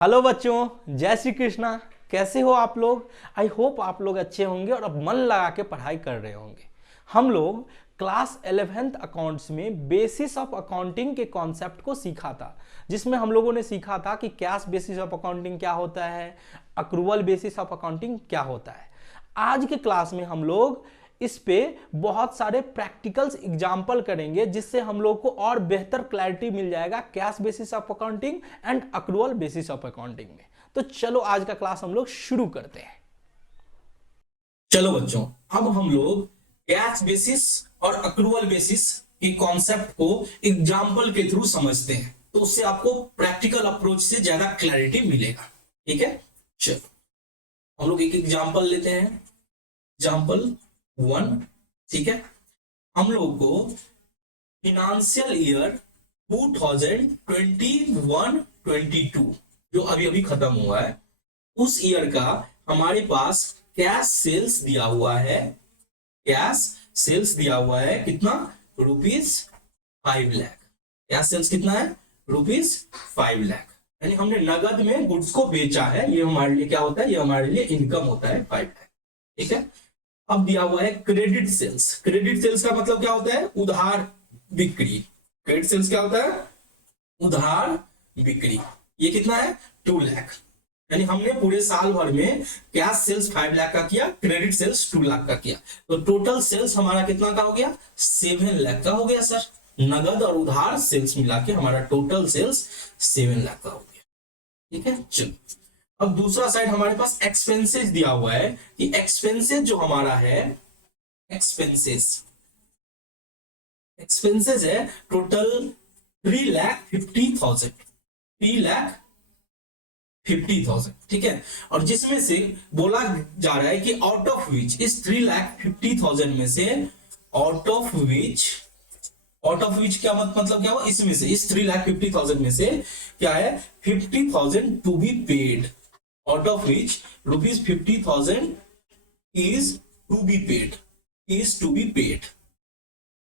Hello बच्चों, जय श्री कृष्णा। कैसे हो आप लोग? आई होप आप लोग अच्छे होंगे और अब मन लगा के पढ़ाई कर रहे होंगे। हम लोग क्लास 11th अकाउंट्स में बेसिस ऑफ अकाउंटिंग के कॉन्सेप्ट को सीखा था, जिसमें हम लोगों ने सीखा था कि कैश बेसिस ऑफ अकाउंटिंग क्या होता है, अक्रूवल बेसिस ऑफ अकाउंटिंग क्या होता है। आज के क्लास में हम लोग इस पे बहुत सारे प्रैक्टिकल्स एग्जाम्पल करेंगे, जिससे हम लोग को और बेहतर क्लैरिटी मिल जाएगा cash basis of accounting and accrual basis of accounting में। तो चलो आज का क्लास हम लोग शुरू करते हैं। चलो बच्चों, अब हम लोग कैश बेसिस और अक्रूवल बेसिस के कॉन्सेप्ट को एग्जाम्पल के थ्रू समझते हैं, तो उससे आपको प्रैक्टिकल अप्रोच से ज्यादा क्लैरिटी मिलेगा। ठीक है, चलो हम लोग एक एग्जाम्पल लेते हैं। एग्जाम्पल 1। ठीक है, हम लोग को फिनेंशियल ईयर 2021-22 जो अभी अभी खत्म हुआ है, उस ईयर का हमारे पास कैश सेल्स दिया हुआ है। कैश सेल्स दिया हुआ है कितना? ₹5 लाख। कैश सेल्स कितना है? ₹5 लाख। यानी हमने नगद में गुड्स को बेचा है। ये हमारे लिए क्या होता है? ये हमारे लिए इनकम होता है 5 लाख। ठीक है, अब दिया हुआ है क्रेडिट सेल्स। क्रेडिट सेल्स का मतलब क्या होता है? उधार बिक्री। क्रेडिट सेल्स क्या होता है? उधार बिक्री। ये कितना है? 2 लाख। यानी हमने पूरे साल भर में कैश सेल्स 5 लाख का किया, क्रेडिट सेल्स 2 लाख का किया, तो टोटल सेल्स हमारा कितना का हो गया? 7 लाख का हो गया सर। नगद और उधार सेल्स मिला के हमारा टोटल सेल्स 7 लाख का हो गया। ठीक है, चलो अब दूसरा साइड हमारे पास एक्सपेंसेस दिया हुआ है कि एक्सपेंसेस जो हमारा है, एक्सपेंसेस एक्सपेंसेस है टोटल 3,50,000। 3,50,000। ठीक है, और जिसमें से बोला जा रहा है कि आउट ऑफ विच, इस 3,50,000 में से आउट ऑफ विच क्या मतलब क्या हुआ? इसमें से, इस 3,50,000 में से क्या है? 50,000 to be paid, out of which ₹50,000 is to be paid।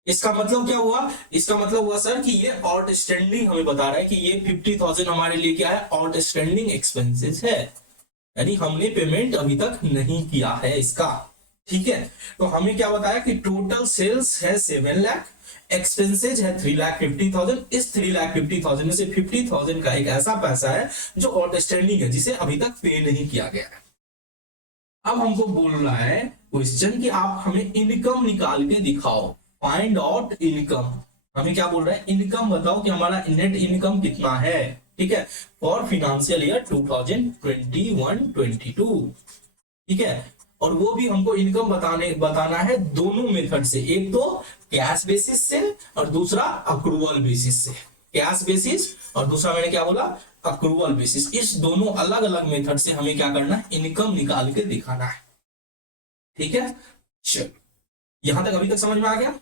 इसका मतलब क्या हुआ? इसका मतलब हुआ सर कि ये आउटस्टैंडिंग हमें बता रहा है कि ये 50,000 हमारे लिए क्या है? आउटस्टैंडिंग एक्सपेंसेस है, यानी हमने पेमेंट अभी तक नहीं किया है इसका। ठीक है, तो हमें क्या बताया कि टोटल सेल्स है 7 लाख, एक्सपेंसेज है 3,50,000। इस 3,50,000 में से 50,000 का एक ऐसा पैसा है जो आउटस्टैंडिंग है, जिसे अभी तक पे नहीं किया गया है। अब हमको बोल रहा है क्वेश्चन कि आप हमें इनकम निकाल के दिखाओ, फाइंड आउट इनकम। हमें क्या बोल रहा है? इनकम बताओ कि हमारा नेट इनकम कितना है। ठीक है, फॉर फिनेंशियल ईयर 2021-22। ठीक है, और वो भी हमको इनकम बताना है दोनों मेथड से, एक तो कैश बेसिस से और दूसरा अक्रूवल बेसिस से। कैश बेसिस और दूसरा मैंने क्या बोला? Accrual basis. इस दोनों अलग अलग मेथड से हमें क्या करना है? इनकम निकाल के दिखाना है। ठीक है, चलो यहां तक अभी तक समझ में आ गया।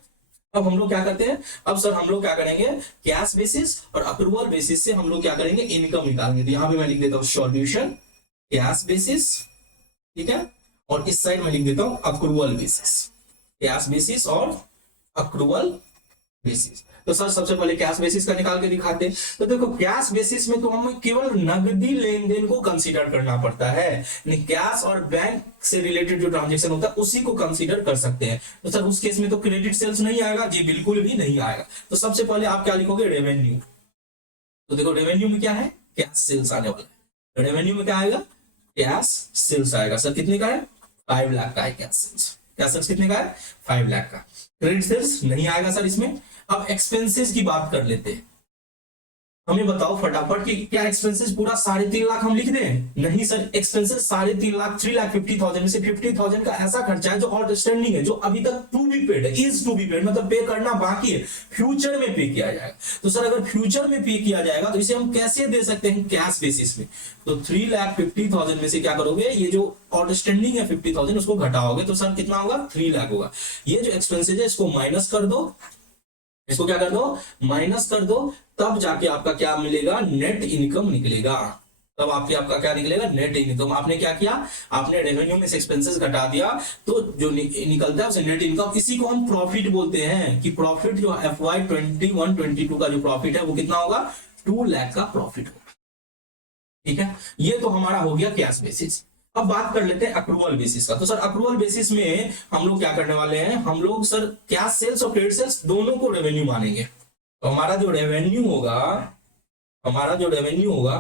अब हम लोग क्या करते हैं? अब सर हम लोग क्या करेंगे? कैश बेसिस और अक्रूवल बेसिस से हम लोग क्या करेंगे? इनकम निकालेंगे। तो यहां पे मैं लिख देता हूं सॉल्यूशन कैश बेसिस। ठीक है, और इस साइड में लिख देता हूं अक्रूवल बेसिस। कैश बेसिस और अक्रूवल बेसिस। तो सर सबसे पहले कैश बेसिस का निकाल के दिखाते हैं। तो देखो, कैश बेसिस में तो हमें केवल नगदी लेन-देन को कंसीडर करना पड़ता है, नहीं कैश और बैंक से रिलेटेड जो ट्रांजैक्शन होता है उसी को कंसीडर कर सकते हैं। तो सर उस केस में तो क्रेडिट सेल्स नहीं आएगा जी, बिल्कुल भी नहीं आएगा। तो सबसे पहले आप क्या लिखोगे? रेवेन्यू। तो देखो रेवेन्यू में क्या है? कैश सेल्स आने वाला है। रेवेन्यू में क्या आएगा? कैश सेल्स आएगा। सर कितने का है? 5 लाख का है कैश सेल्स। कैश सेल्स कितने का है? 5 लाख का। क्रेडिट सेल्स नहीं आएगा सर इसमें। अब एक्सपेंसेस की बात कर लेते हैं। हमें बताओ फटाफट कि क्या एक्सपेंसेस पूरा 3.5 लाख हम लिख दें? नहीं सर, एक्सपेंसेस 3.5 लाख, 3,50,000 में से 50,000 का ऐसा खर्चा है जो आउटस्टैंडिंग है, जो अभी तक टू बी पेड है, इज टू बी पेड, मतलब पे करना बाकी है, फ्यूचर में पे किया जाएगा। तो सर अगर फ्यूचर में पे किया जाएगा तो इसे हम कैसे दे सकते हैं? कैश बेसिस में। तो 3,50,000 में से क्या करोगे? ये जो आउटस्टैंडिंग है 50,000 उसको घटाओगे तो सर कितना होगा? 3 लाख होगा। ये जो एक्सपेंसेस है इसको माइनस कर दो, इसको क्या कर दो? माइनस कर दो, तब जाके आपका क्या मिलेगा? नेट इनकम निकलेगा। तब आपका क्या निकलेगा? Net income. आपने क्या किया? आपने रेवेन्यू में से एक्सपेंसेस घटा दिया, तो जो निकलता है उसे नेट इनकम। इसी को हम प्रॉफिट बोलते हैं कि प्रॉफिट जो FY 21-22 का जो प्रॉफिट है वो कितना होगा? 2 लाख का प्रॉफिट होगा। ठीक है, ये तो हमारा हो गया कैश बेसिस। अब बात कर लेते हैं अक्रूवल बेसिस का। तो सर अक्रूवल बेसिस में हम लोग क्या करने वाले हैं, हम लोग सर कैश सेल्स और क्रेडिट सेल्स दोनों को रेवेन्यू मानेंगे। तो हमारा जो रेवेन्यू होगा, हमारा जो रेवेन्यू होगा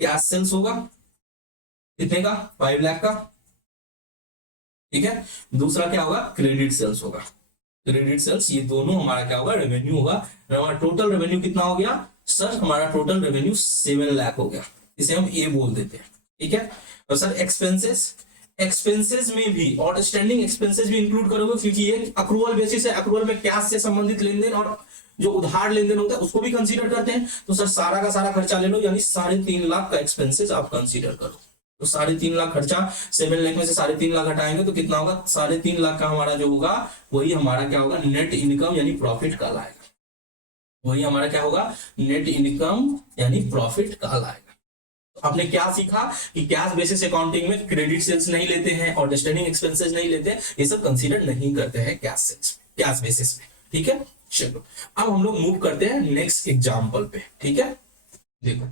कैश सेल्स होगा कितने का, 5 लाख का, ठीक है। दूसरा क्या होगा, क्रेडिट सेल्स होगा, क्रेडिट सेल्स, ये दोनों हमारा क्या होगा, रेवेन्यू होगा। हमारा टोटल रेवेन्यू कितना हो गया सर, हमारा टोटल रेवेन्यू 7 लाख हो गया, इसे हम ए बोल देते हैं, ठीक है। और सर एक्सपेंसेस, एक्सपेंसेस में भी और स्टैंडिंग एक्सपेंसेस भी इंक्लूड करोगे, क्योंकि ये अक्रूवल बेसिस है, अक्रूवल में कैश से संबंधित लेन देन और जो उधार लेन देन होता है उसको भी कंसीडर करते हैं। तो सर सारा का सारा खर्चा ले लो, यानी 3.5 लाख का एक्सपेंसेस आप कंसीडर करो। तो 3.5 लाख खर्चा, 7 लाख में से 3.5 लाख हटाएंगे तो कितना होगा, 3.5 लाख का हमारा जो होगा वही हमारा क्या होगा, नेट इनकम यानी प्रॉफिट कहलाएगा। वही हमारा क्या होगा, नेट इनकम यानी प्रॉफिट कहलाएगा। तो आपने क्या सीखा कि कैश बेसिस अकाउंटिंग में क्रेडिट सेल्स नहीं लेते हैं और स्टैंडिंग एक्सपेंसेस नहीं लेते, ये सब कंसीडर नहीं करते हैं कैश सेल्स, कैश बेसिस में, ठीक है। चलो अब हम लोग मूव करते हैं नेक्स्ट एग्जांपल पे, ठीक है। देखो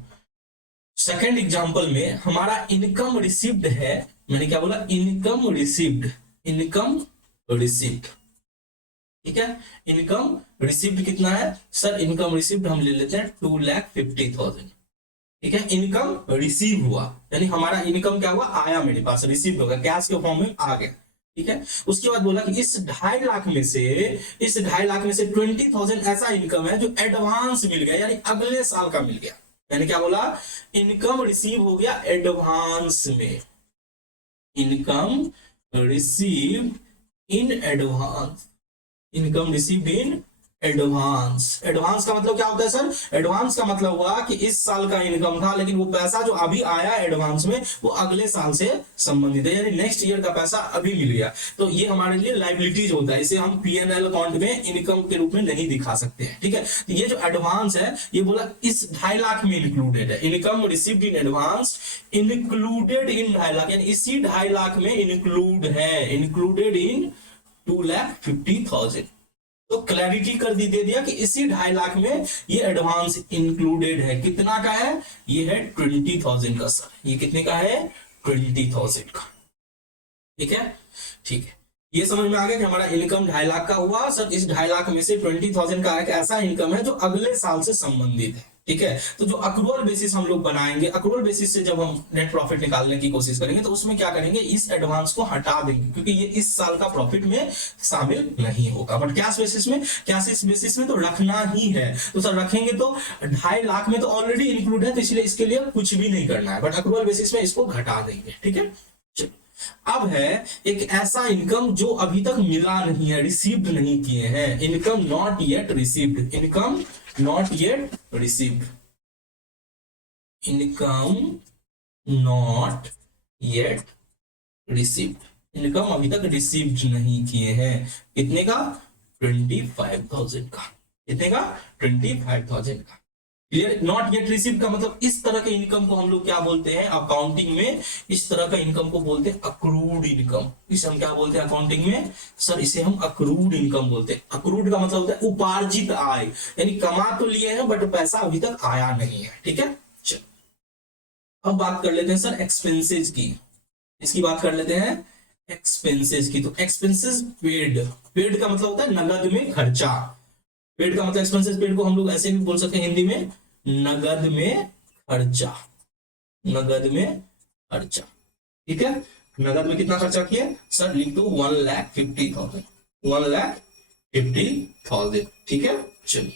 सेकंड एग्जांपल में हमारा इनकम रिसीव्ड है, मैंने क्या बोला, इनकम रिसीव्ड, इनकम रिसीव्ड, ठीक है। इनकम रिसीव्ड कितना है सर, इनकम रिसीव्ड हम ले लेते हैं 2,50,000, ठीक है। इनकम रिसीव हुआ यानी हमारा इनकम क्या हुआ, आया मेरे पास, रिसीव होगा, कैश के फॉर्म में आ गया, ठीक है। उसके बाद बोला कि इस 2.5 लाख में से, इस 2.5 लाख में से 20,000 ऐसा इनकम है जो एडवांस मिल गया, यानी अगले साल का मिल गया। मैंने क्या बोला, इनकम रिसीव हो गया एडवांस में, income receive in advance, income received in advance. Advance का मतलब क्या होता है सर, एडवांस का मतलब हुआ कि इस साल का इनकम था लेकिन वो पैसा जो अभी आया एडवांस में वो अगले साल से संबंधित है, यानी नेक्स्ट ईयर का पैसा अभी मिल गया। तो ये हमारे लिए लाइबिलिटीज होता है, इसे हम P&L अकाउंट में इनकम के रूप में नहीं दिखा सकते हैं, ठीक है। तो ये जो एडवांस है ये बोला इस 2.5 लाख में इंक्लूडेड है, income received in advance included in 2.5 lakh, यानी इसी 2.5 लाख में इंक्लूड है, इंक्लूडेड इन 2,50,000। तो क्लैरिटी कर दी, दे दिया कि इसी 2.5 लाख में ये एडवांस इंक्लूडेड है। कितना का है, ये है 20,000 का सर, ये कितने का है, 20,000 का, ठीक है। ठीक है, ये समझ में आ गया कि हमारा इनकम 2.5 लाख का हुआ सर, इस 2.5 लाख में से 20,000 का एक ऐसा इनकम है जो अगले साल से संबंधित है, ठीक है। तो जो अक्रूवल बेसिस हम लोग बनाएंगे, अक्रूवल बेसिस से जब हम नेट प्रॉफिट निकालने की कोशिश करेंगे तो उसमें क्या करेंगे, इस एडवांस को हटा देंगे क्योंकि ये इस साल का प्रॉफिट में शामिल नहीं होगा। बट कैश बेसिस में, कैश बेसिस में तो रखना ही है, तो सर रखेंगे तो 2.5 लाख में तो ऑलरेडी इंक्लूड है, तो इसलिए इसके लिए कुछ भी नहीं करना है, बट अक्रूवल बेसिस में इसको घटा देंगे, ठीक है। अब है एक ऐसा इनकम जो अभी तक मिला नहीं है, रिसीव्ड नहीं किए हैं, income not yet received, income not yet received, income not yet received, income अभी तक रिसीव्ड नहीं किए हैं। कितने का, 25,000 का, कितने का, 25,000 का। क्लियर, नॉट येट रिसीव का मतलब इस तरह के इनकम को हम लोग क्या बोलते हैं अकाउंटिंग में, इस तरह का इनकम को बोलते हैं अक्रूड इनकम। इसे हम क्या बोलते हैं अकाउंटिंग में सर, इसे हम अक्रूड इनकम बोलते हैं। अक्रूड का मतलब होता है उपार्जित आय, यानी कमा तो लिए हैं बट पैसा अभी तक आया नहीं है, ठीक है। चलो अब बात कर लेते हैं सर एक्सपेंसेस की, इसकी बात कर लेते हैं एक्सपेंसेस की। तो एक्सपेंसेस पेड, पेड का मतलब होता है नगद में खर्चा, पेड का मतलब एक्सपेंसेस पेड को हम लोग ऐसे भी बोल सकते हैं हिंदी में नगद में खर्चा, नगद में खर्चा, ठीक है। नगद में कितना खर्चा किया सर, लिख दो 1,50,000, 1,50,000, ठीक है। चलिए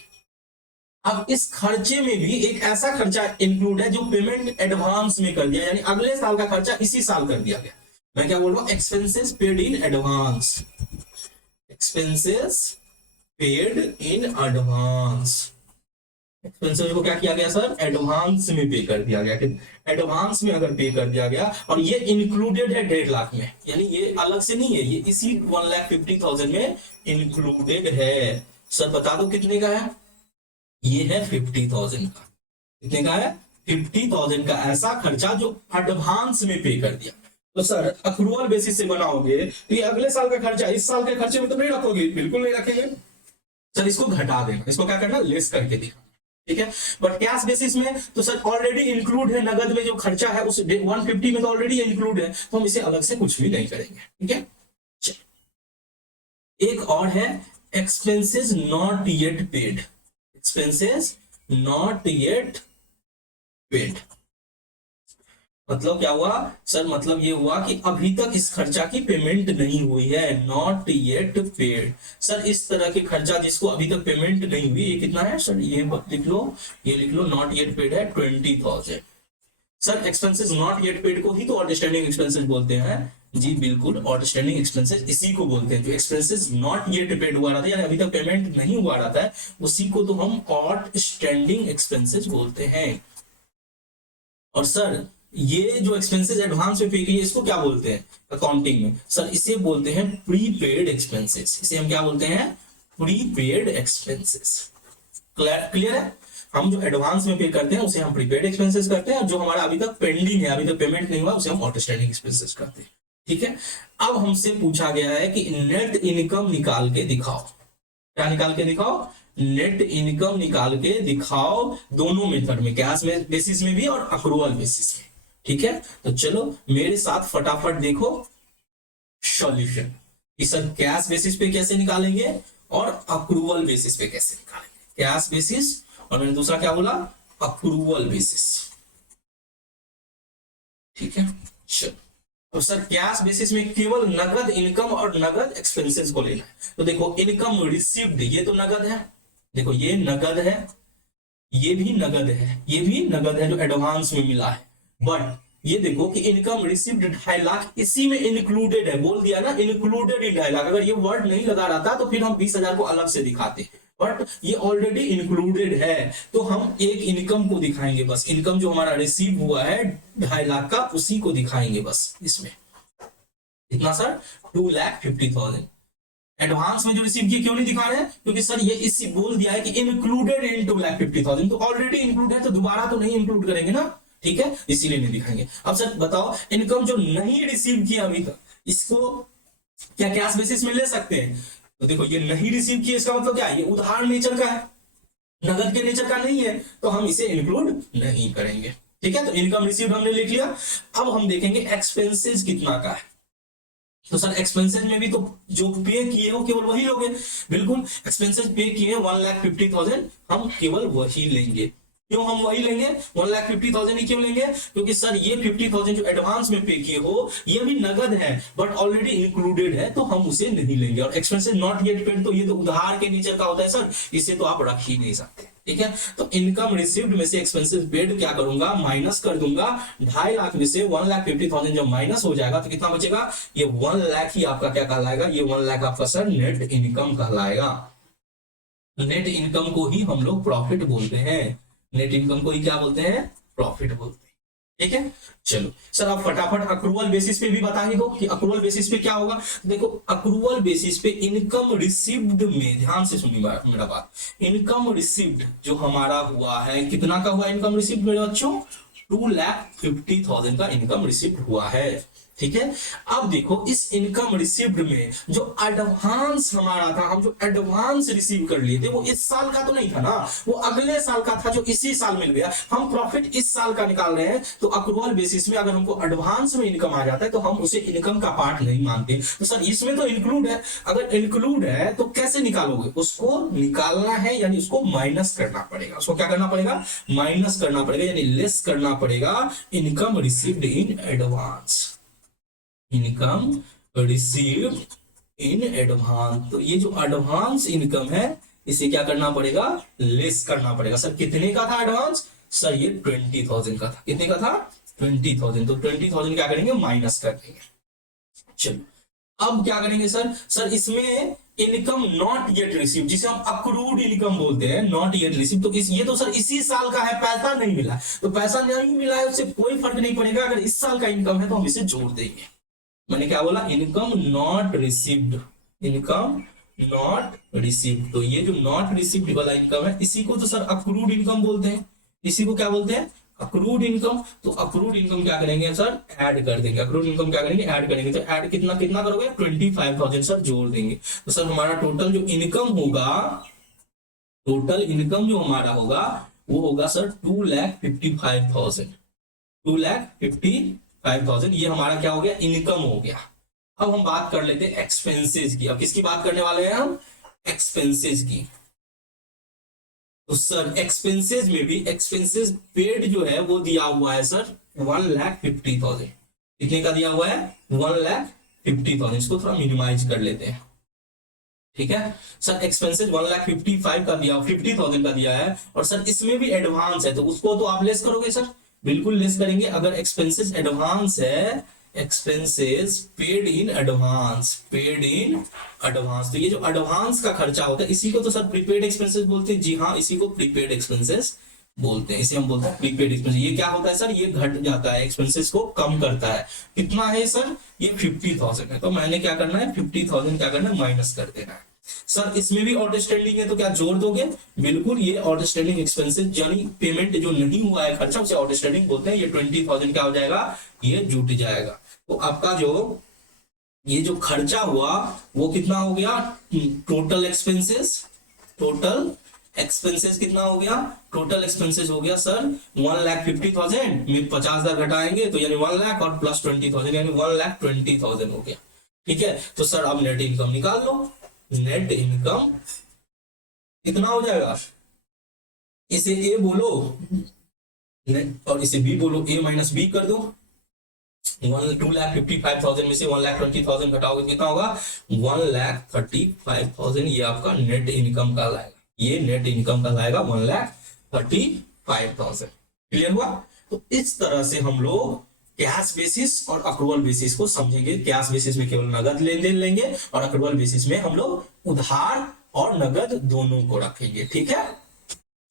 अब इस खर्चे में भी एक ऐसा खर्चा इंक्लूड है जो पेमेंट एडवांस में कर दिया, यानी अगले साल का खर्चा इसी साल कर दिया गया। मैं क्या बोल रहा हूं, expenses paid in advance, expenses paid in advance, expenses को क्या किया गया सर, एडवांस में पे कर दिया गया। एडवांस में अगर पे कर दिया गया और ये इंक्लूडेड है 1.5 लाख में, यानी ये अलग से नहीं है, ये इसी 1,50,000 में इंक्लूडेड है। सर बता दो कितने का है, ये है 50,000 का। कितने का है, 50,000 का ऐसा खर्चा जो एडवांस में पे कर दिया। तो सर अक्रूवल बेसिस से बनाओगे तो ये अगले साल का खर्चा इस साल के खर्चे में तो नहीं रखोगे, बिल्कुल नहीं रखेंगे सर, इसको घटा देना, इसको क्या करना, लेस करके दिखाना, ठीक है। बट कैश बेसिस में तो सर ऑलरेडी इंक्लूड है, नगद में जो खर्चा है उस 150 में तो ऑलरेडी इंक्लूड है, तो हम इसे अलग से कुछ भी नहीं करेंगे। ठीक है। एक और है expenses not yet paid, expenses not yet paid मतलब क्या हुआ सर, मतलब ये हुआ कि अभी तक इस खर्चा की पेमेंट नहीं हुई है, नॉट येट पेड। सर इस तरह के खर्चा जिसको अभी तक पेमेंट नहीं हुई, ये कितना है सर, ये लिख लो, ये लिख लो, नॉट येट पेड है 20,000। Sir expenses not yet paid को ही तो आउटस्टैंडिंग एक्सपेंसेस बोलते हैं। जी बिल्कुल, आउटस्टैंडिंग एक्सपेंसेस इसी को बोलते हैं, जो एक्सपेंसेस नॉट येट पेड हुआ रहता है, यानी अभी तक पेमेंट नहीं हुआ रहता है, उसी को तो हम आउटस्टैंडिंग एक्सपेंसेस बोलते हैं। और सर ये जो एक्सपेंसेस एडवांस में पे किए इसको क्या बोलते हैं अकाउंटिंग में, सर इसे बोलते हैं प्रीपेड एक्सपेंसेस। इसे हम क्या बोलते हैं, प्रीपेड एक्सपेंसेस। क्लियर है, हम जो एडवांस में पे करते हैं उसे हम प्रीपेड एक्सपेंसेस करते हैं, और जो हमारा अभी तक पेंडिंग है, अभी तक पेमेंट नहीं हुआ, उसे हम आउटस्टैंडिंग एक्सपेंसेस करते हैं। ठीक है। अब हमसे पूछा गया है कि नेट इनकम निकाल के दिखाओ। क्या निकाल के दिखाओ, नेट इनकम निकाल के दिखाओ, दोनों मेथड में, कैश बेसिस में भी और अक्रूवल बेसिस में। ठीक है, तो चलो मेरे साथ फटाफट देखो सॉल्यूशन कि सर कैश बेसिस पे कैसे निकालेंगे और अक्रूवल बेसिस पे कैसे निकालेंगे। कैश बेसिस और मैंने दूसरा क्या बोला, अक्रूवल बेसिस। ठीक है, चलो तो सर कैश बेसिस में केवल नगद इनकम और नगद एक्सपेंसेस को लेना है। तो देखो इनकम रिसीव्ड, ये तो नगद है, देखो ये नगद है, ये भी नगद है, ये भी नगद है जो एडवांस में मिला है। बट ये देखो कि इनकम रिसीव्ड 2.5 लाख इसी में इंक्लूडेड है, बोल दिया ना इंक्लूडेड इन 2.5 लाख। अगर ये वर्ड नहीं लगा रहता तो फिर हम 20,000 को अलग से दिखाते, बट ये ऑलरेडी इंक्लूडेड है, तो हम एक इनकम को दिखाएंगे बस। इनकम जो हमारा रिसीव हुआ है 2.5 लाख का, उसी को दिखाएंगे बस इसमें। इतना सर 2,50,000 एडवांस में जो रिसीव किए क्यों नहीं दिखा रहे हैं, क्योंकि सर ये इसी बोल दिया है कि इंक्लूडेड इन 2,50,000, तो ऑलरेडी इंक्लूड है, तो दोबारा तो नहीं इंक्लूड करेंगे ना। ठीक है, इसीलिए नहीं दिखाएंगे। अब सर बताओ इनकम जो नहीं रिसीव किया अभी तक, इसको क्या कैश बेसिस में ले सकते हैं? तो देखो ये नहीं रिसीव किया, इसका मतलब क्या है, ये उधार नेचर का है, नगद के नेचर का नहीं है, तो हम इसे इंक्लूड नहीं करेंगे। ठीक है, तो इनकम रिसीव हमने लिख लिया। अब हम देखेंगे एक्सपेंसेस कितना का है। तो सर एक्सपेंसेस में भी तो जो पे किए हो केवल वही लोगे, बिल्कुल एक्सपेंसेस पे किए 1,50,000, हम केवल वही लेंगे। क्यों हम वही लेंगे, 1,50,000 ही क्यों लेंगे, क्योंकि सर ये 50,000 जो एडवांस में पे किए हो ये भी नगद है बट ऑलरेडी इंक्लूडेड है, तो हम उसे नहीं लेंगे। और एक्सपेंसेस नॉट येट पेड, तो ये तो उधार के नेचर का होता है सर, इसे तो आप रख ही नहीं सकते। ठीक है, तो इनकम रिसीव्ड में से एक्सपेंसेस पेड क्या करूंगा, माइनस कर दूंगा। 2.5 लाख में से 1,50,000 जब माइनस हो जाएगा तो कितना बचेगा, ये 1 लाख ही आपका क्या कहलाएगा, ये 1 लाख आपका सर नेट इनकम कहलाएगा। नेट इनकम को ही हम लोग प्रॉफिट बोलते हैं, नेट इनकम को ही क्या बोलते हैं, प्रॉफिट बोलते हैं। ठीक है, चलो सर आप फटाफट अक्रूवल बेसिस पे भी बता ही दो कि अक्रूवल बेसिस पे क्या होगा। देखो अक्रूवल बेसिस पे इनकम रिसीव्ड में, ध्यान से सुनिए मेरा बात, इनकम रिसीव्ड जो हमारा हुआ है, कितना का हुआ इनकम रिसीव्ड मेरे बच्चों, 2,50,000 का इनकम रिसीव्ड हुआ है। ठीक है, अब देखो इस इनकम रिसीव्ड में जो एडवांस हमारा था, हम जो एडवांस रिसीव कर लिए थे वो इस साल का तो नहीं था ना, वो अगले साल का था जो इसी साल मिल गया। हम प्रॉफिट इस साल का निकाल रहे हैं, तो अक्रूवल बेसिस में अगर हमको एडवांस में इनकम आ जाता है तो हम उसे इनकम का पार्ट नहीं मानते। तो सर इसमें तो इंक्लूड है, अगर इंक्लूड है तो कैसे निकालोगे, उसको निकालना है यानी उसको माइनस करना पड़ेगा। उसको क्या करना पड़ेगा, माइनस करना पड़ेगा, यानी लेस करना पड़ेगा income received in advance, income received in advance. तो ये जो एडवांस इनकम है इसे क्या करना पड़ेगा, लेस करना पड़ेगा। सर कितने का था एडवांस, सर ये 20,000 का था। कितने का था, 20,000। तो 20,000 क्या करेंगे, माइनस कर देंगे। चलो अब क्या करेंगे सर, सर इसमें इनकम नॉट येट रिसीव, जिसे हम अक्रूड इनकम बोलते हैं, नॉट येट रिसीव, तो ये तो सर इसी साल का है, पैसा नहीं मिला, तो पैसा नहीं मिला है उससे कोई फर्क नहीं पड़ेगा। अगर इस साल का इनकम है तो हम इसे जोड़ देंगे। मैंने क्या बोला, income not received, income not received. तो ये जो नॉट रिसीव्ड वाला इनकम है इसी को तो सर अक्रूड इनकम बोलते हैं, इसी को क्या बोलते हैं, अक्रूड इनकम। तो अक्रूड इनकम क्या करेंगे सर, ऐड कर देंगे। अक्रूड इनकम क्या करेंगे, ऐड करेंगे। तो ऐड कितना कितना करोगे, 25,000 सर जोड़ देंगे। तो सर हमारा टोटल जो इनकम होगा, टोटल इनकम जो हमारा होगा वो होगा सर 2,55,000। 2,55,000 ये हमारा क्या हो गया, इनकम हो गया। अब हम बात कर लेते हैं एक्सपेंसेस की। अब किसकी बात करने वाले हैं हम, एक्सपेंसेस की। तो सर एक्सपेंसेस में भी एक्सपेंसेस पेड जो है वो दिया हुआ है सर 1,50,000। कितने का दिया हुआ है, 1,50,000। इसको थोड़ा मिनिमाइज कर लेते हैं, ठीक है। सर एक्सपेंसेस 1,55,000 का दिया, 50,000 का दिया है, और सर इसमें भी एडवांस है, तो उसको तो आप लेस करोगे सर, बिल्कुल लेस करेंगे। अगर एक्सपेंसेस एडवांस है, expenses paid in advance, paid in advance, तो ये जो एडवांस का खर्चा होता है इसी को तो सर प्रीपेड एक्सपेंसेस बोलते हैं। जी हाँ, इसी को प्रीपेड एक्सपेंसेस बोलते हैं, इसे हम बोलते हैं प्रीपेड एक्सपेंसेस। ये क्या होता है सर, ये घट जाता है, एक्सपेंसेस को कम करता है। कितना है सर, ये 50,000 है, तो मैंने क्या करना है, 50,000 क्या करना है, माइनस कर देना है। सर इसमें भी आउटस्टैंडिंग है तो क्या जोड़ दोगे, बिल्कुल। ये आउटस्टैंडिंग एक्सपेंसेस यानी पेमेंट जो नहीं हुआ है खर्चा, उसे आउटस्टैंडिंग बोलते हैं। ये 20,000 क्या हो जाएगा, ये जुट जाएगा। तो आपका जो ये जो खर्चा हुआ वो कितना हो गया, टोटल एक्सपेंसेस, टोटल एक्सपेंसेस कितना हो गया, टोटल एक्सपेंसेस हो गया सर 1,50,000 में 50,000 घटाएंगे तो यानी 1 लाख, और प्लस 20,000 यानी 1,20,000 हो गया, ठीक है। तो सर अब नेट इनकम निकाल लो। नेट इनकम कितना हो जाएगा, इसे ए बोलो और इसे बी बोलो, ए माइनस बी कर दो। 2,55,000 में से 1,20,000 घटाओगे कितना होगा, 1,35,000। ये आपका नेट इनकम का लाएगा, ये नेट इनकम का लाएगा 1,35,000। क्लियर हुआ। तो इस तरह से हम लोग कैश बेसिस और अक्रूवल बेसिस को समझेंगे। कैश बेसिस में केवल नगद लेन देन लेंगे और अक्रूवल बेसिस में हम लोग उधार और नगद दोनों को रखेंगे, ठीक है।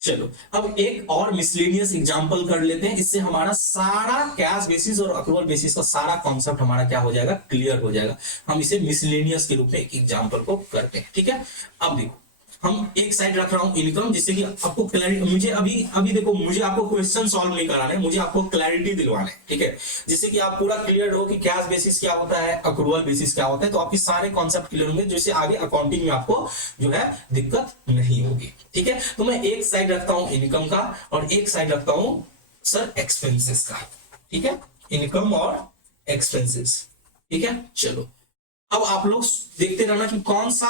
चलो अब एक और मिसलेनियस एग्जांपल कर लेते हैं, इससे हमारा सारा कैश बेसिस और अक्रूवल बेसिस का सारा कॉन्सेप्ट हमारा क्या हो जाएगा, क्लियर हो जाएगा। हम इसे मिसलेनियस के रूप में एक एग्जांपल को करते हैं, ठीक है। अब देखो हम एक साइड रख रहा हूं इनकम, जिससे कि आपको क्लैरिटी, मुझे अभी देखो, मुझे आपको क्वेश्चन सॉल्व नहीं कराना है, मुझे आपको क्लैरिटी दिलवाना है, ठीक है। जिससे कि आप पूरा क्लियर हो कि कैश बेसिस क्या होता है, अक्रूवल बेसिस क्या होता है, तो आपके सारे कॉन्सेप्ट क्लियर होंगे, जिससे आगे अकाउंटिंग में आपको जो है दिक्कत नहीं होगी, ठीक है। तो मैं एक साइड रखता हूं इनकम का और एक साइड रखता हूं सर एक्सपेंसेस का, ठीक है। इनकम और एक्सपेंसेस, ठीक है। चलो अब आप लोग देखते रहना कि कौन सा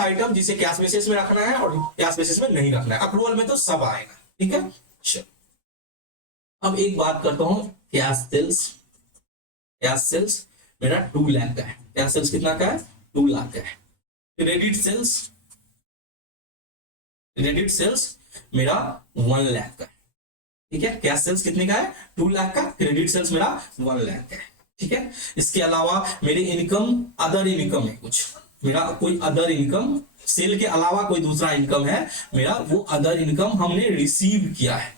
आइटम जिसे कैश बेसिस में रखना है और कैश बेसिस में नहीं रखना है। अक्रूवल में तो सब आएगा, ठीक है। चलो अब एक बात करता हूं, कैश सेल्स। कैश सेल्स मेरा 2 लाख का है, कैश सेल्स कितना का है, 2 लाख का है। क्रेडिट सेल्स, क्रेडिट सेल्स मेरा 1 लाख का है, ठीक है। कैश सेल्स कितने का है, 2 लाख का, क्रेडिट सेल्स मेरा 1 लाख का है, ठीक है। इसके अलावा मेरे इनकम, अदर इनकम है कुछ, मेरा कोई अदर इनकम, सेल के अलावा कोई दूसरा इनकम है मेरा, वो अदर इनकम हमने रिसीव किया है,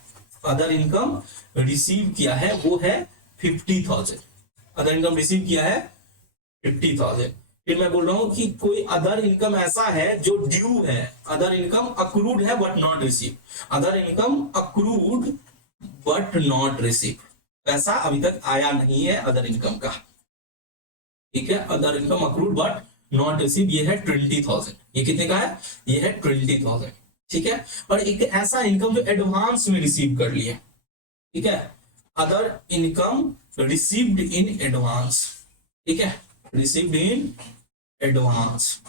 अदर इनकम रिसीव किया है वो है 50,000। अदर इनकम रिसीव किया है 50,000। फिर मैं बोल रहा हूं कि कोई अदर इनकम ऐसा है जो ड्यू है, अदर इनकम अक्रूड है but not receive, other income accrued but not receive, पैसा अभी तक आया नहीं है अदर इनकम का, ठीक है। Other income accrued but not receive, ये है 20,000। ये कितने का है, ये है 20,000, ठीक है। और एक ऐसा इनकम जो एडवांस में रिसीव कर लिए, ठीक है। Other income received in advance, ठीक है, रिसीव्ड इन एडवांस,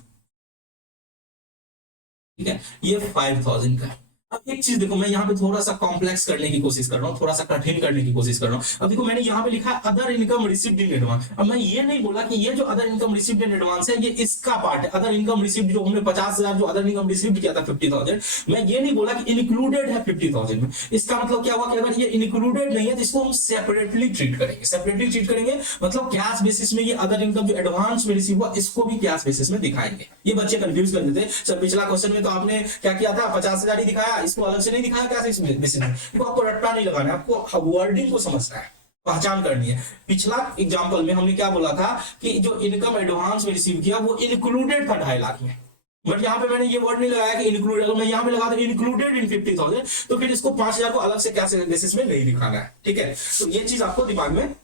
ठीक है। ये 5,000 का है। अब एक चीज देखो, मैं यहाँ पे थोड़ा सा कॉम्प्लेक्स करने की कोशिश कर रहा हूँ, थोड़ा सा कठिन करने की कोशिश कर रहा हूँ। अब देखो मैंने यहाँ पे लिखा है other income received in advance. अब मैं ये नहीं बोला कि ये जो other income received in advance है ये इसका पार्ट है। अदर इनकम रिसीव्ड जो हमने 50,000 जो अदर इनकम रिसीव्ड किया था 50,000, मैं ये नहीं बोला कि इंक्लूडेड है 50,000 में। इसका मतलब क्या हुआ कि अगर ये इंक्लूडेड नहीं है तो इसको हम सेपरेटली ट्रीट करेंगे, सेपरेटली ट्रीट करेंगे, मतलब कैश बेसिस में ये अदर इनकम जो एडवांस में रिसीव हुआ इसको भी कैश बेसिस में दिखाएंगे। ये बच्चे कंफ्यूज कर देते हैं, सर पिछला क्वेश्चन में तो आपने क्या किया था, 50,000 ही दिखाया, इसको अलग से नहीं दिखाया कैश बेसिस में। देखो आपको रट्टा नहीं लगाना है, आपको वर्डिंग को समझना है, पहचान करनी है। पिछला एग्जांपल में हमने क्या बोला था कि जो इनकम एडवांस में रिसीव किया वो इंक्लूडेड था 2.5 लाख में, बट यहाँ पे मैंने ये वर्ड नहीं लगाया कि इंक्लूडेड। अगर मैं यहाँ पे लगा दूं इंक्लूडेड इन 50,000 तो फिर इसको 5,000 को अलग से कैश बेसिस में नहीं दिखाना है, ठीक है। तो ये चीज आपको दिमाग में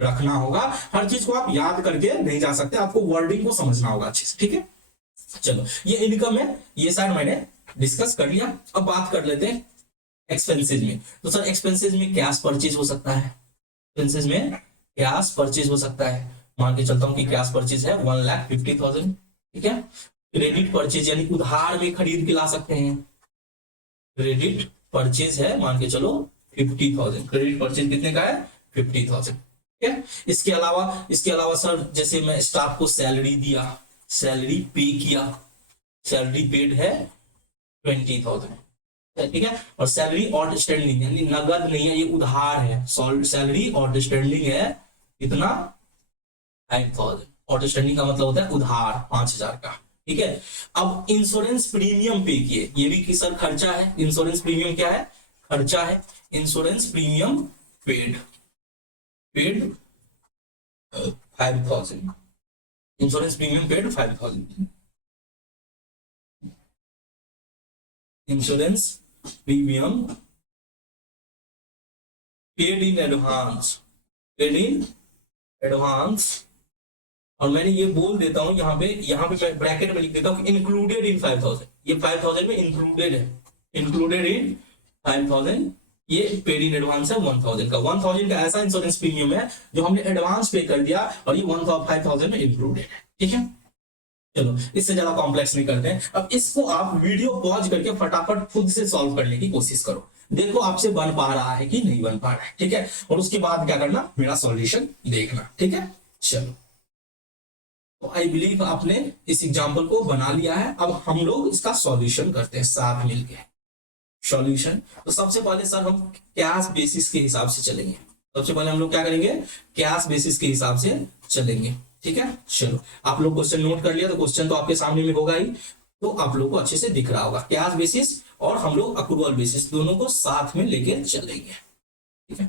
रखना होगा, हर चीज को आप याद करके नहीं जा सकते, आपको वर्डिंग को समझना होगा अच्छे से, ठीक है। चलो ये इनकम है, ये साइड मैंने डिस्कस कर लिया। अब बात कर लेते हैं एक्सपेंसेस में। तो सर एक्सपेंसेस में कैश परचेज हो सकता है, एक्सपेंसेस में कैश परचेज हो सकता है। मान के चलता हूं कि कैश परचेज है 1,50,000, ठीक है। क्रेडिट परचेज यानी उधार में खरीद के ला सकते हैं, क्रेडिट परचेज है मान के चलो 50,000, क्रेडिट परचेज कितने का है 50,000, ठीक है। इसके अलावा सर जैसे मैं स्टाफ को सैलरी दिया, सैलरी पे किया, सैलरी पेड है 20,000, ठीक है। और सैलरी आउटस्टैंडिंग यानी नगद नहीं है, ये उधार है, सैलरी आउटस्टैंडिंग है कितना 5,000, आउटस्टैंडिंग का मतलब होता है उधार 5,000 का, ठीक है। अब इंश्योरेंस प्रीमियम पे किए, ये भी कि सर खर्चा है, इंश्योरेंस प्रीमियम क्या है, खर्चा है। Insurance premium paid 5,000, insurance premium paid 5,000, insurance premium paid in advance, paid in advance. और मैंने ये बोल देता हूं यहाँ पे मैं ब्रैकेट में लिख देता हूं इंक्लूडेड इन 5,000, ये 5,000 में इंक्लूडेड है, इंक्लूडेड इन 5,000, ये पेड इन एडवांस है 1,000 का। 1,000 का ऐसा इंश्योरेंस प्रीमियम है जो हमने एडवांस पे कर दिया और ये 5,000 में इंक्लूडेड है, ठीक है। चलो इससे ज्यादा कॉम्प्लेक्स नहीं करते हैं। अब इसको आप वीडियो पॉज करके फटाफट खुद से सॉल्व करने की कोशिश करो, देखो आपसे बन पा रहा है कि नहीं बन पा रहा है, ठीक है। और उसके बाद क्या करना, मेरा सॉल्यूशन देखना, ठीक है। चलो तो आई बिलीव आपने इस एग्जाम्पल को बना लिया है। अब हम लोग इसका सॉल्यूशन करते हैं साथ मिलके, सॉल्यूशन। तो सबसे पहले सर हम कैश बेसिस के हिसाब से चलेंगे, सबसे पहले हम लोग क्या करेंगे, कैश बेसिस के हिसाब से चलेंगे, ठीक है। चलो आप लोग क्वेश्चन नोट कर लिया, तो क्वेश्चन तो आपके सामने में होगा ही, तो आप लोग को अच्छे से दिख रहा होगा। कैश बेसिस और हम लोग अक्रूवल बेसिस दोनों को साथ में लेके चलेंगे, ठीक है।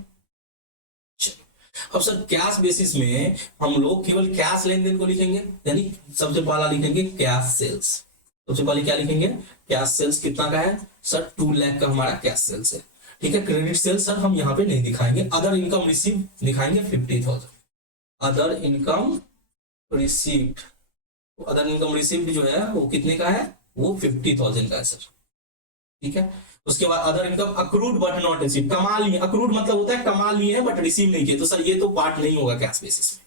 अब सर कैश बेसिस में हम लोग केवल कैश लेन देन को लिखेंगे, यानी सबसे पहला लिखेंगे कैश सेल्स। सबसे पहले क्या लिखेंगे, कैश सेल्स कितना का है सर 2 लाख का हमारा कैश सेल्स है, ठीक है। क्रेडिट सेल्स सर हम यहाँ पे नहीं दिखाएंगे, अदर इनकम रिसीव दिखाएंगे 50,000, other income received, other income received जो है वो कितने का है, वो 50,000 का है सर, ठीक है। उसके बाद other income accrued but not receive, कमा लिए, अक्रूड मतलब होता है कमा लिए हैं बट रिसीव नहीं किए, तो सर ये तो पार्ट नहीं होगा कैश बेसिस में,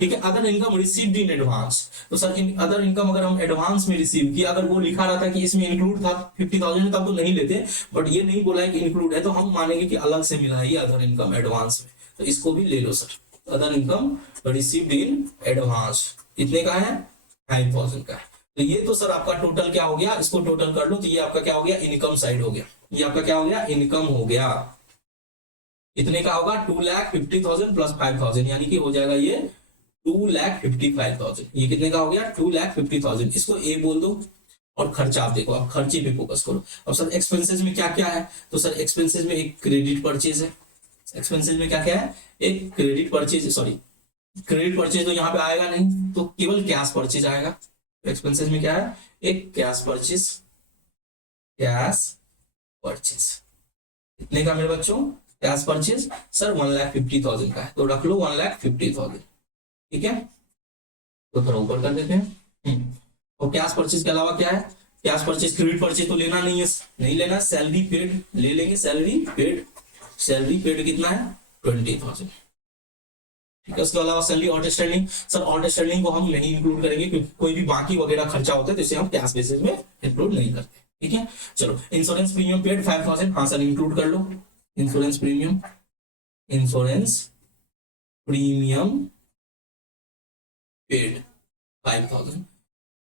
ठीक है। Other income received in advance, तो सर अदर इनकम अगर हम एडवांस में रिसीव किया, अगर वो लिखा रहता कि इसमें इंक्लूड था 50,000 में, तब तो नहीं लेते, बट ये नहीं बोला है कि इंक्लूड है, तो हम मानेंगे कि अलग से मिला है ये अदर इनकम एडवांस में, तो इसको भी ले लो sir. Other income received in advance कितने का है 5,000 का है। तो ये तो सर आपका टोटल क्या हो गया, इसको टोटल कर लो, तो ये आपका क्या हो गया, इनकम साइड हो गया, ये आपका क्या हो गया, इनकम हो गया। इतने का होगा 2,50,000 प्लस 5,000, यानी कि हो जाएगा ये 2,55,000। ये कितने का हो गया 2,50,000, इसको ए बोल दो। और खर्चा आप देखो, आप खर्चे पे फोकस करो। अब सर एक्सपेंसेस में क्या क्या है, तो सर एक्सपेंसेस में एक क्रेडिट परचेज है, एक्सपेंसेस में क्या क्या है, एक credit purchase, sorry credit purchase तो यहाँ पे आएगा नहीं, तो केवल कैश परचेज आएगा। एक्सपेंसेस में क्या है, एक कैश परचेज, कैश परचेज कितने का मेरे बच्चों, कैश परचेज सर 1,50,000 का है, तो रख लो 1,50,000, ठीक है। तो थोड़ा ऊपर कर देते हैं। और कैश परचेज के अलावा क्या है, कैश परचेज क्रेडिट परचेज तो लेना नहीं है, नहीं लेना, सैलरी पेड ले लेंगे, सैलरी पेड, सैलरी पेड कितना है 20,000, ठीक है। उसके अलावा सैलरी आउटस्टैंडिंग, सर आउटस्टैंडिंग को हम नहीं इंक्लूड करेंगे क्योंकि कोई भी बाकी वगैरह खर्चा होता है तो इसे हम कैश बेसिस में इंक्लूड नहीं करते, ठीक है। चलो इंश्योरेंस प्रीमियम पेड 5,000, हाँ सर इंक्लूड कर लो, insurance premium, insurance premium paid 5,000,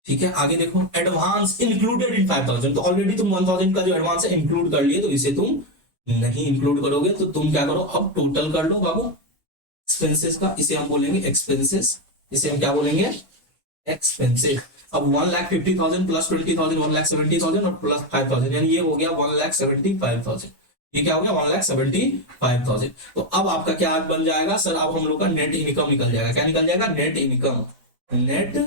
ठीक है। आगे देखो एडवांस इंक्लूडेड इन 5,000, तो ऑलरेडी तुम 1,000 का जो एडवांस है इंक्लूड कर लिए, तो इसे तुम नहीं इंक्लूड करोगे, तो तुम क्या करो, अब टोटल कर लो बाबू एक्सपेंसेस का, इसे हम बोलेंगे एक्सपेंसेस, इसे हम क्या बोलेंगे एक्सपेंसेस। अब 1,50,000 प्लस 20,000 1,70,000 और प्लस 5,000, यानी ये हो गया 1,75,000, ये क्या हो गया 1,75,000। तो अब आपका क्या बन जाएगा सर, अब हम लोग का नेट इनकम निकल जाएगा, क्या निकल जाएगा, net income, net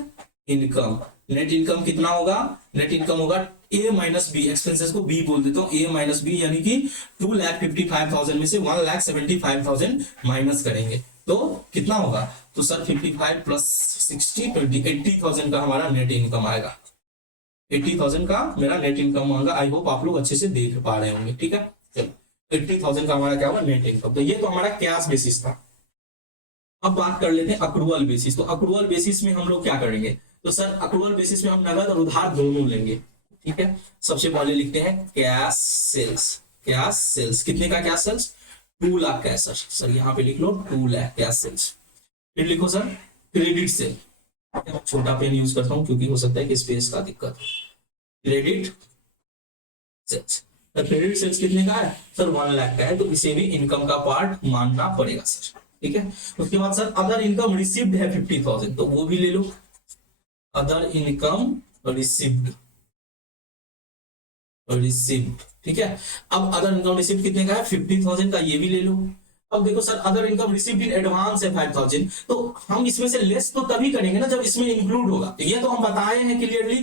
income, net income कितना होगा, नेट इनकम होगा ए माइनस बी, एक्सपेंसेस को बी बोल देता हूँ, ए माइनस बी, यानी कि 2,55,000 में से 1,75,000 माइनस करेंगे तो कितना होगा, तो सर 55 प्लस 60 20 80,000 का हमारा नेट इनकम आएगा, 80,000 का मेरा नेट इनकम होगा। आई होप आप लोग अच्छे से देख पा रहे होंगे, ठीक है। चलो 80,000 का हमारा क्या हुआ नेट इनकम। तो ये तो हमारा कैश बेसिस था। अब बात कर लेते हैं अक्रूवल बेसिस। तो अक्रूवल बेसिस में हम लोग क्या करेंगे, तो सर अक्रूवल बेसिस में हम नगद और उधार दोनों लेंगे। ठीक है, सबसे पहले लिखते हैं कैश सेल्स। कैश सेल्स कितने का कैश सेल्स, 2 लाख का। सर यहाँ पे लिख लो 2 लाख कैश सेल्स। फिर लिखो सर क्रेडिट सेल, छोटा पेन यूज करता हूं क्योंकि हो सकता है कि स्पेस का दिक्कत हो। क्रेडिट सेल्स, क्रेडिट सेल्स कितने का है सर, 1 लाख का है, तो इसे भी इनकम का पार्ट मानना पड़ेगा सर। ठीक है, उसके बाद सर अदर इनकम रिसीव्ड है 50,000, तो वो भी ले लो। अदर इनकम रिसीव्ड, ठीक है। अब अदर इनकम रिसीव्ड कितने का है 50,000 का, ये भी ले लो। अब देखो sir other income received in advance है 5,000, तो हम इसमें से लेस तो तभी करेंगे ना जब इसमें इंक्लूड होगा। तो ये तो हम बताए हैं क्लियरली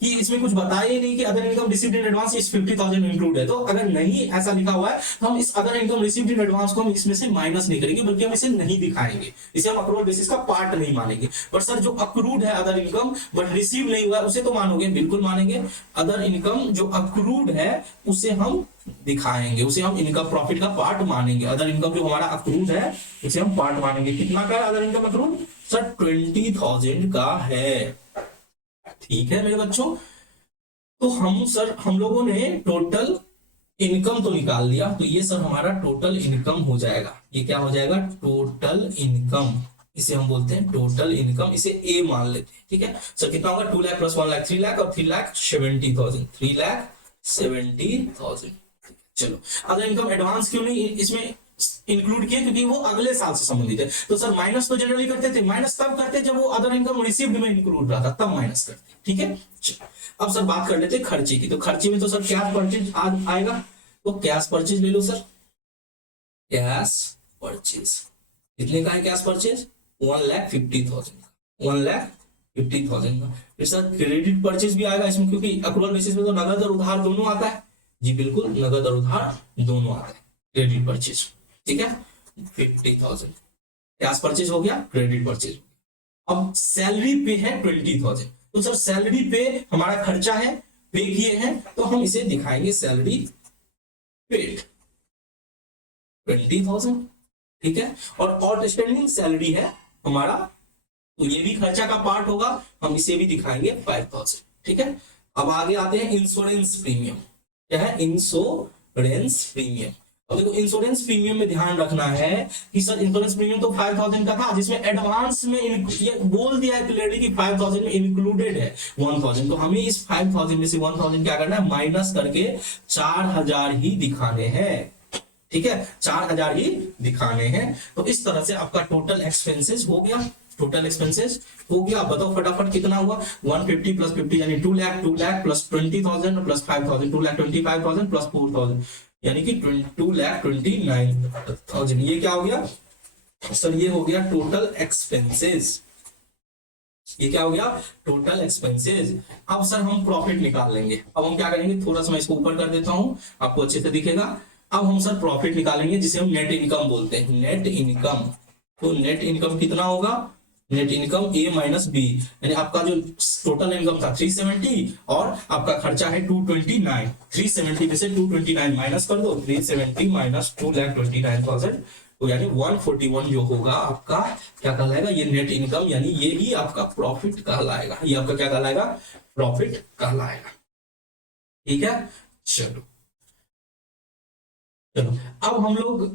कि इसमें कुछ बताया ही नहीं कि other income received in advance इस 50,000 इंक्लूड है। तो अगर नहीं ऐसा लिखा हुआ है तो हम इस other income received in advance को हम इसमें से माइनस नहीं करेंगे, बल्कि हम इसे नहीं दिखाएंगे, इसे हम अक्रूवल बेसिस का पार्ट नहीं मानेंगे। बट सर जो अक्रूड है अदर इनकम बट रिसीव नहीं हुआ उसे तो मानोगे, बिल्कुल मानेंगे। अदर इनकम जो अक्रूड है उसे हम दिखाएंगे, उसे हम इनकम प्रॉफिट का पार्ट मानेंगे। अदर इनकम जो हमारा अक्रूड है उसे हम पार्ट मानेंगे। कितना का है अदर इनकम अक्रूड सर, 20,000 का है। ठीक है मेरे बच्चों, तो हम लोगों ने टोटल इनकम तो निकाल लिया, तो ये सर हमारा टोटल इनकम हो जाएगा। ये क्या हो जाएगा, टोटल इनकम, इसे हम बोलते हैं टोटल इनकम, इसे ए मान लेते हैं। ठीक है सर, कितना होगा 2 लाख प्लस 1 लाख 3 लाख और 3,70,000, 3,70,000। चलो अदर इनकम एडवांस क्यों नहीं इसमें इंक्लूड किया, क्योंकि वो अगले साल से संबंधित है। तो सर माइनस तो जनरली करते थे, माइनस तब करते जब वो अदर इनकम रिसीव्ड में इंक्लूड रहा था, तब माइनस करते। ठीक है, अब सर बात कर लेते हैं खर्चे की। तो खर्चे में तो सर कैश परचेज आएगा, तो कैश परचेज ले लो सर। कैश परचेज कितने का है कैश परचेज, 1,50,000, 1,50,000 का। फिर सर क्रेडिट परचेज भी आएगा इसमें, क्योंकि अक्रूवल बेसिस में तो नगद और उधार दोनों आता है। जी बिल्कुल, नगद और उधार दोनों आता है क्रेडिट परचेज। ठीक है, 50,000 कैश परचेज हो गया, क्रेडिट परचेज। अब सैलरी पे है 20,000, तो सर सैलरी पे हमारा खर्चा है, पे किए हैं, तो हम इसे दिखाएंगे सैलरी पेड 20,000। ठीक है, और आउटस्टैंडिंग सैलरी है हमारा, तो ये भी खर्चा का पार्ट होगा, हम इसे भी दिखाएंगे 5,000। ठीक है, अब आगे आते हैं इंश्योरेंस प्रीमियम। क्या है, इंश्योरेंस प्रीमियम। अब देखो इंश्योरेंस प्रीमियम में ध्यान रखना है कि सर इंश्योरेंस प्रीमियम तो 5,000 का था, जिसमें एडवांस में ये बोल दिया है क्लियरली कि 5,000 में इंक्लूडेड है 1,000, तो हमें इस 5,000 में से 1,000 क्या करना है, माइनस करके 4,000 ही दिखाने हैं। ठीक है, 4,000 ही दिखाने हैं। तो इस तरह से आपका टोटल एक्सपेंसेस हो गया, टोटल एक्सपेंसेस हो गया। बताओ फटाफट कितना हुआ, 150 प्लस 50 यानी 2 lakh, 2 lakh plus 20,000 plus 5,000, 2,25,000 plus 4,000 यानी कि 2,29,000। ये क्या हो गया सर, ये हो गया टोटल एक्सपेंसेस। ये क्या हो गया, टोटल एक्सपेंसेस। अब सर हम प्रॉफिट निकाल लेंगे। अब हम क्या करेंगे, थोड़ा सा मैं इसको ऊपर कर देता हूं, आपको अच्छे से दिखेगा। अब हम सर प्रॉफिट निकालेंगे, जिसे हम नेट इनकम बोलते हैं, नेट इनकम। तो नेट इनकम कितना होगा, नेट इनकम ए माइनस बी, यानी आपका जो टोटल इनकम था 370 और आपका खर्चा है 229, 370 में से 229 माइनस कर दो, 370 माइनस 2,29,000, तो यानी 141 जो होगा आपका क्या कहलाएगा, ये नेट इनकम, यानी ये ही आपका प्रॉफिट कहलाएगा। ये आपका क्या कहलाएगा, प्रॉफिट कहलाएगा। ठीक है, चलो अब हम लोग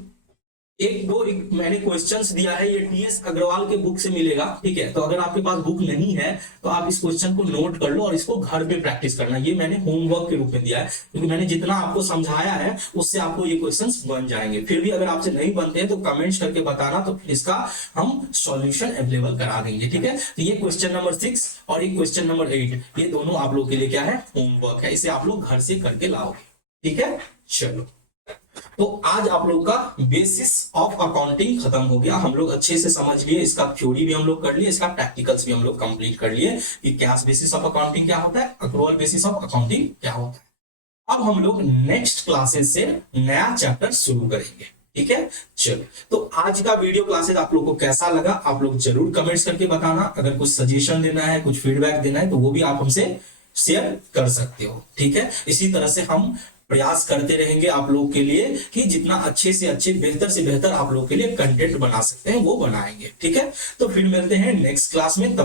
एक मैंने क्वेश्चंस दिया है, ये टीएस अग्रवाल के बुक से मिलेगा। ठीक है, तो अगर आपके पास बुक नहीं है तो आप इस क्वेश्चन को नोट कर लो और इसको घर पे प्रैक्टिस करना। ये मैंने होमवर्क के रूप में दिया है, क्योंकि मैंने जितना आपको समझाया है उससे आपको ये क्वेश्चंस बन जाएंगे। फिर भी अगर आपसे नहीं बनते हैं तो कमेंट्स करके बताना, तो फिर इसका हम सॉल्यूशन अवेलेबल करा देंगे। ठीक है, तो ये क्वेश्चन नंबर 6 और ये क्वेश्चन नंबर 8, ये दोनों आप लोग के लिए क्या है, होमवर्क है, इसे आप लोग घर से करके लाओगे। ठीक है, चलो तो आज आप लोग का बेसिस ऑफ अकाउंटिंग खत्म हो गया। हम लोग अच्छे से समझ लिए, इसका थ्योरी भी हम लोग कर लिए, इसका प्रैक्टिकल्स भी हम लोग कंप्लीट कर लिए कि कैश बेसिस ऑफ अकाउंटिंग क्या होता है, अक्रूवल बेसिस ऑफ अकाउंटिंग क्या होता है। अब हम लोग नेक्स्ट क्लासेस से नया चैप्टर शुरू करेंगे। ठीक है, चलो तो आज का वीडियो क्लासेस आप लोग को कैसा लगा, आप लोग जरूर कमेंट्स करके बताना। अगर कुछ सजेशन देना है, कुछ फीडबैक देना है, तो वो भी आप हमसे शेयर कर सकते हो। ठीक है, इसी तरह से हम प्रयास करते रहेंगे आप लोग के लिए कि जितना अच्छे से अच्छे, बेहतर से बेहतर आप लोग के लिए कंटेंट बना सकते हैं वो बनाएंगे। ठीक है, तो फिर मिलते हैं नेक्स्ट क्लास में। तब